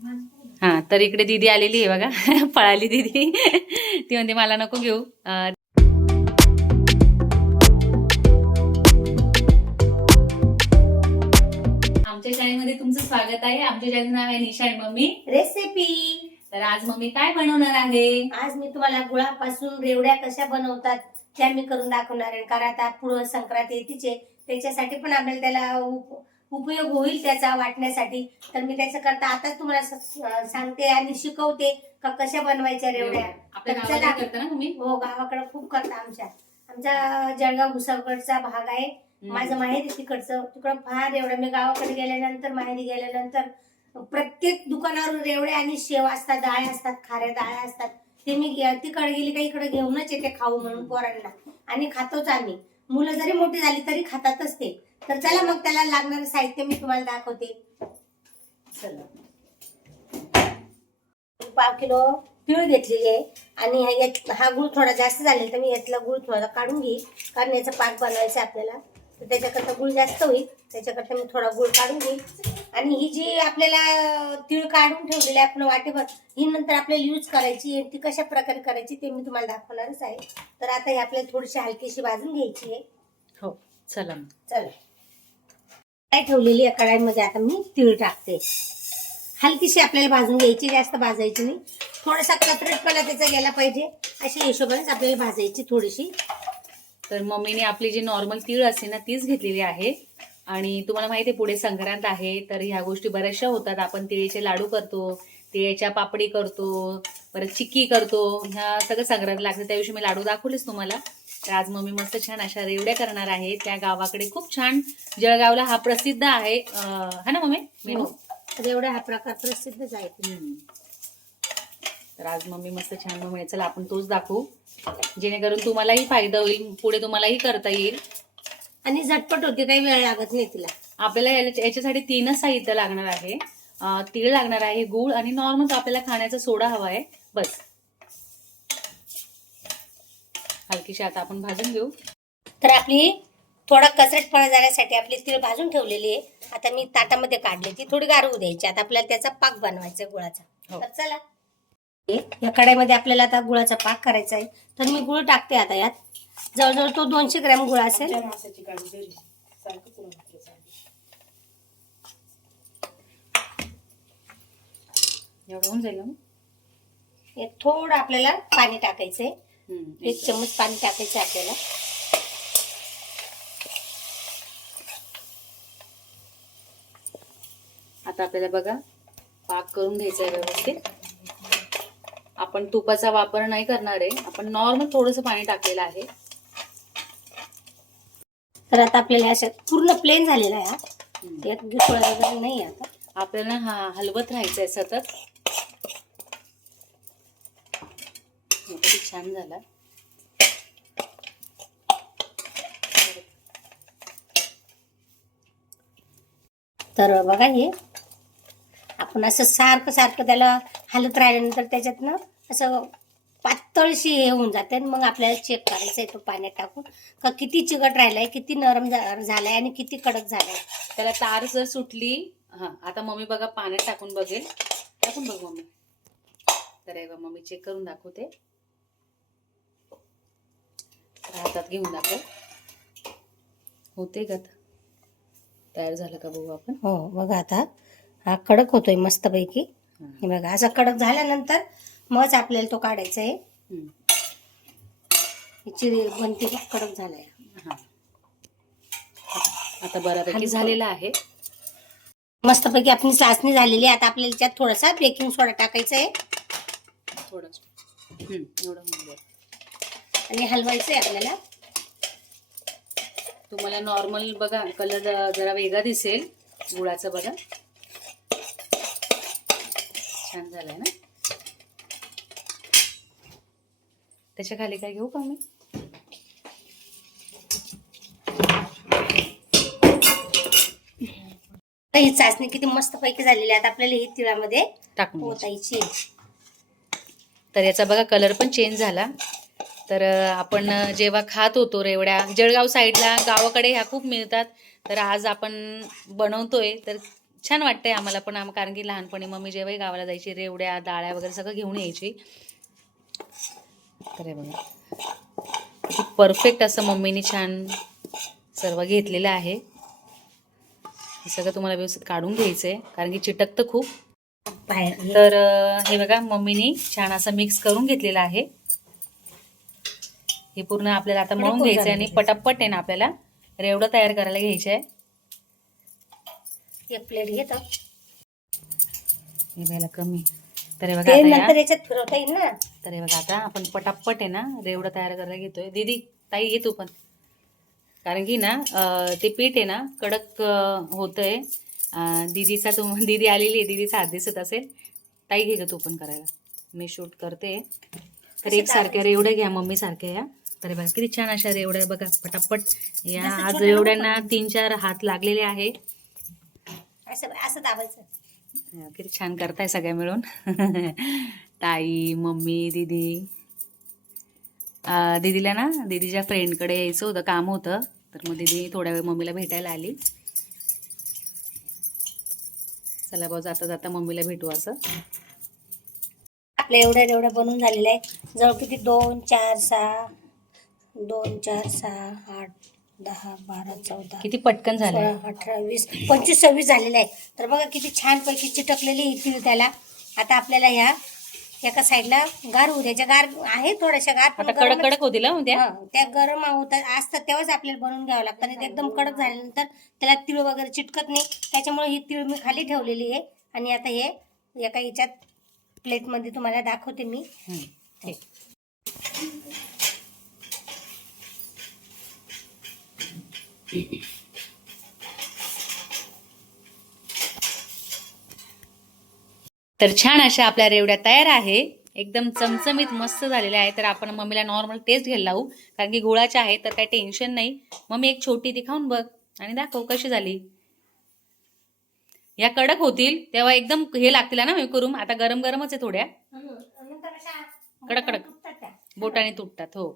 हा, तर इकडे दीदी आलेली आहे बघा. पळाली दीदी. ती म्हणते मला नको घेऊ. आमच्या चॅनलमध्ये तुमचं स्वागत आहे. आमच्या चॅनल नाव आहे निशा आणि मम्मी रेसिपी. तर आज मम्मी काय बनवणार आहे? आज मी तुम्हाला गुळापासून रेवड्या कशा बनवतात त्या मी करून दाखवणार आहे. कारण आता पुढं संक्रांत येतीचे, त्याच्यासाठी पण आपल्याला त्याला उपयोग होईल त्याचा वाटण्यासाठी. तर मी त्याच्या करता आताच तुम्हाला सांगते आणि शिकवते का कशा बनवायच्या रेवड्या. आपल्या गावाकडे करता ना तुम्ही? हो, गावाकडे खूप करता. आमचा जळगाव भुसावळचा भाग आहे. माझं माहेर तिकडचं. तिकडं फार रेवड्या. मी गावाकडे गेल्यानंतर, माहेरी गेल्यानंतर प्रत्येक दुकानावर रेवड्या आणि शेव असतात, डाळ असतात, खाऱ्या डाळ असतात. ते मी तिकडे गेली का इकडे घेऊनच येते खाऊ म्हणून पोरांना, आणि खातोच आम्ही. मुलं जरी मोठी झाली तरी खातातच ते. तर चला मग त्याला लागणारं साहित्य मी तुम्हाला दाखवते. चला, 5 किलो तीळ घेतलेली आहे. आणि हा गुळ थोडा जास्त झालेला तर मी यातला गुळ थोडा काढून घेईल, कारण याचा पाक बनवायचा आपल्याला. तर त्याच्याकरता गुळ जास्त होईल, त्याच्याकरता मी थोडा गुळ काढून घेईल. आणि ही जी आपल्याला तीळ काढून ठेवलेली आपण वाटेभर, ही नंतर आपल्याला यूज करायची. ती कशा प्रकारे करायची ते मी तुम्हाला दाखवणारच आहे. तर आता ही आपल्याला थोडीशी हलकीशी भाजून घ्यायची आहे. हो, चला चला. काय ठेवलेली या कढाईमध्ये आता मी तीळ टाकते. हलकीशी आपल्याला भाजून घ्यायची, जास्त भाजायची नाही. थोडासा कचरटपणा त्याचा गेला पाहिजे, अशा हिशोबानेच आपल्याला भाजायची थोडीशी. तर मम्मीने आपली जी नॉर्मल तीळ असते ना तीच घेतलेली आहे. आणि तुम्हाला माहिती आहे पुढे संक्रांत आहे, तर ह्या गोष्टी बऱ्याचशा होतात. आपण तिळीचे लाडू करतो, तिळाच्या पापडी करतो, परत चिक्की करतो. ह्या सगळं संक्रांत लागतं. त्याविषयी मी लाडू दाखवलेच तुम्हाला. तर आज मम्मी मस्त छान अशा रेवड्या करणार आहे. त्या गावाकडे खूप छान, जळगावला हा प्रसिद्ध आहे, है ना मम्मी? मेनू रेवड्या हा प्रकार प्रसिद्धच आहे. तर आज मम्मी मस्त छान बनवते. चला आपण तोच दाखवू, जेणेकरून तुम्हालाही फायदा होईल, पुढे तुम्हालाही करता येईल. आणि झटपट होते, काही वेळ लागत नाही तिला. आपल्याला याच्यासाठी 3च साहित्य लागणार आहे. तीळ लागणार आहे, गूळ, आणि नॉर्मल आपल्याला खाण्याचा सोडा हवा आहे, बस. हलकीशी आता आपण भाजून घेऊ. तर आपली थोडा कचरटपणा जाण्यासाठी आपली तीळ भाजून ठेवलेली आहे. आता मी ताटामध्ये काढली, ती थोडी गार होऊ द्यायची. आता आपल्याला त्याचा पाक बनवायचा आहे गुळाचा. तर चला, या कढाईमध्ये आपल्याला आता गुळाचा पाक करायचा आहे. तर मी गुळ टाकते आता यात. जवळजवळ तो 200 ग्रॅम गुळ असेल. एवढं होऊन जाईल ना. थोडं आपल्याला पाणी टाकायचंय. 1 चम्मच पाणी टाकायचं आपल्याला. आता आपल्याला बघा पाक करून घ्यायचा आहे व्यवस्थित. आपण तुपाचा वापर नाही करणार आहे, आपण नॉर्मल थोडंसं पाणी टाकलेलं आहे. तर आता आपल्याला असं पूर्ण प्लेन झालेला आहे. यात गिळपळ वगैरे नाही. आता आपल्याला हलवत राहायचं आहे सतत. किती छान झाला. तर बघा, हे आपण असं सारखं सारखं त्याला हलत राहिल्यानंतर त्याच्यातनं असं पातळशी हे होऊन जाते. आणि मग आपल्याला चेक करायचं आहे तो पाण्यात टाकून का किती चिकट राहिलाय, किती नरम झालाय आणि किती कडक झालाय. त्याला तार जर सुटली, आता मम्मी बघा पाण्यात टाकून बघेल. टाकून बघ मम्मी. तर मम्मी चेक करून दाखवते. हातात घेऊन दाखव. होते का, तयार झालं का बघू आपण. हो बघा, आता हा कडक होतोय मस्तपैकी. हे बघा, असा कडक झाल्यानंतर मग आपल्याला तो काढायचा आहे. चिरी बनती कडक झालाय. आता बऱ्यापैकी झालेला आहे. मस्तपैकी आपली चाचणी झालेली आहे. आता आपल्याला त्यात थोडासा बेकिंग सोडा टाकायचा आहे. थोडंच एवढं होऊन आणि हलवायचं आहे आपल्याला. तुम्हाला नॉर्मल बघा कलर जरा वेगळा दिसेल गुळाचा. बघा छान झालाय ना. त्याच्या खाली काय घेऊ का मी. ही चाचणी किती मस्त पैकी झालेली आहे. आता आपल्याला ही तिळामध्ये टाकून ओतायची. तर याचा बघा कलर पण चेंज झाला. तर आपण जेव्हा खात होतो रेवड्या, जळगाव साईडला गावाकडे ह्या खूप मिळतात. तर आज आपण बनवतोय, तर छान वाटतंय आम्हाला पण कारण की लहानपणी मम्मी जेव्हाही गावाला जायची रेवड्या डाळ्या वगैरे सगळं घेऊन यायची. तर हे बघा किती परफेक्ट असं मम्मीने छान सर्व घेतलेलं आहे. हे सगळं तुम्हाला व्यवस्थित काढून घ्यायचं आहे कारण की चिटकतं खूप बाहेर तर हे बघा मम्मीने छान असं मिक्स करून घेतलेलं आहे. हे पूर्ण आपल्याला आता मळून घ्यायचं आहे आणि पटापट आहे ना आपल्याला रेवडं तयार करायला घ्यायचं आहे. एक प्लेट घेतो हे बघायला कमी तर हे बघा ते आता नंतर याच्यात फिरवता येईल ना. तर हे बघा आता आपण पटापट आहे ना रेवडं तयार करायला घेतोय. दीदी ताई घे तू पण कारण की ना ते पीठ आहे ना कडक होतंय. दीदीचा दीदी आलेली आहे दीदीचा हात दिसत असेल. ताई घे ग तू पण करायला मी शूट करते. तर एकसारख्या रेवड्या घ्या मम्मी सारख्या या. तर बघा किती छान अशा रेवड्या बघा पटापट या. आज रेवड्यांना 3-4 हात लागलेले आहे. असं असं दाबायचं. किती छान करताय सगळ्या मिळून ताई मम्मी दीदी. दीदीला ना दीदीच्या फ्रेंडकडे यायचं होतं काम होतं तर मग दीदी थोड्या वेळ मम्मीला भेटायला आली. चला भाऊ जाता जाता मम्मीला भेटू असं. आपल्या एवढ्या बनवून झालेलं आहे. जवळ किती 2 4 6 2 4 6 8 10 12 14 किती पटकन झालं 16 18 20 25 26 झालेलं आहे. तर बघा किती छान पैकी चिटकलेली ही तीळ त्याला. आता आपल्याला ह्या एका साईडला गार होऊ द्यायच्या. गार आहे थोड्याशा गार पण आता कडक कडक होतील उद्या. त्या गरम होतात असतात तेव्हाच आपल्याला बनवून घ्यावं लागतं आणि ते एकदम कडक झाल्यानंतर त्याला तीळ वगैरे चिटकत नाही. त्याच्यामुळे ही तीळ मी खाली ठेवलेली आहे आणि आता हे एका ह्याच्यात प्लेटमध्ये तुम्हाला दाखवते मी. ठीक. तर छान अशा आपल्या रेवड्या तयार आहे. एकदम चमचमीत मस्त झालेल्या आहे. तर आपण मम्मीला नॉर्मल टेस्ट घ्यायला लावू कारण की गुळाच्या आहे तर काही टेन्शन नाही. मम्मी एक छोटी ती खाऊन बघ आणि दाखव कशी झाली. या कडक होतील तेव्हा एकदम हे लागतील ना मी करून. आता गरम गरमच आहे थोड्या कडक कडक बोटाने तुटतात. हो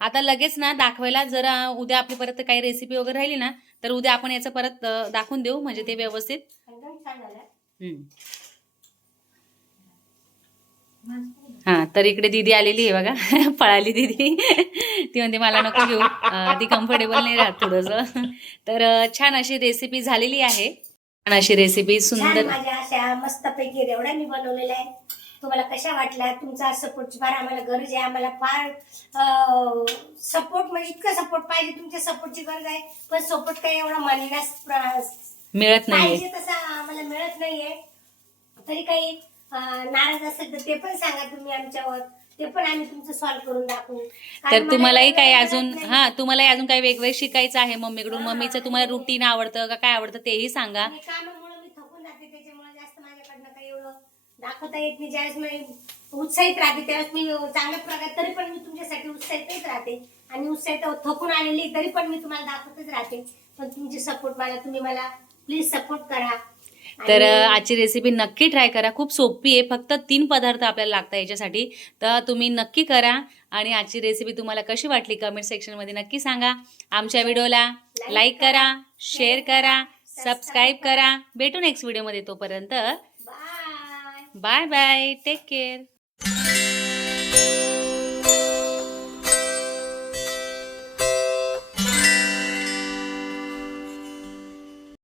आता लगेच ना दाखवायला जर उद्या आपली परत काही रेसिपी वगैरे राहिली ना तर उद्या आपण याचं परत दाखवून देऊ म्हणजे ते व्यवस्थित. हा तर इकडे दीदी आलेली आहे बघा पळाली दीदी. ती म्हणते मला नको घेऊ ती कम्फर्टेबल नाही राहत थोडंसं. तर छान अशी रेसिपी झालेली आहे. छान अशी रेसिपी सुंदर माझ्या अशा मस्तपैकी रेवड्या मी बनवलेल्या आहे. तुम्हाला कशा वाटल्या. तुमचा सपोर्टची फार आम्हाला गरज आहे. आम्हाला फार सपोर्ट म्हणजे इतका सपोर्ट पाहिजे. तुमच्या सपोर्टची गरज आहे पण सपोर्ट काही एवढा म्हणण्यास मिळत नाही पाहिजे तसा आम्हाला मिळत नाहीये. तरी काही नाराज असेल तर ते पण सांगा तुम्ही आमच्यावर. ते पण आम्ही तुमचं सॉल्व्ह करून दाखवू. तर तुम्हालाही काही अजून तुम्हालाही अजून काही वेगवेगळं शिकायचं आहे मम्मीकडून. मम्मीचं तुम्हाला रुटीन आवडतं का काय आवडतं तेही सांगा. कामामुळे मी थकून जाते त्याच्यामुळे जास्त माझ्याकडनं काही एवढं दाखवता येत नाही. ज्यावेळेस मी उत्साहित राहते त्यावेळेस मी चांगल्या प्रकारे तरी पण मी तुमच्यासाठी उत्साहितच राहते आणि उत्साहित थकून आलेली तरी पण मी तुम्हाला दाखवतच राहते. पण तुमची सपोर्ट तुम्ही मला प्लीज सपोर्ट करा. तर आजची रेसिपी नक्की ट्राय करा. खूप सोपी आहे. फक्त 3 पदार्थ आपल्याला लागतात याच्यासाठी. तर तुम्ही नक्की करा आणि आजची रेसिपी तुम्हाला कशी वाटली कमेंट सेक्शन मध्ये नक्की सांगा. आमच्या व्हिडिओला लाईक करा, शेअर करा, सबस्क्राईब करा. भेटू नेक्स्ट व्हिडिओ मध्ये. तोपर्यंत बाय बाय. Take care.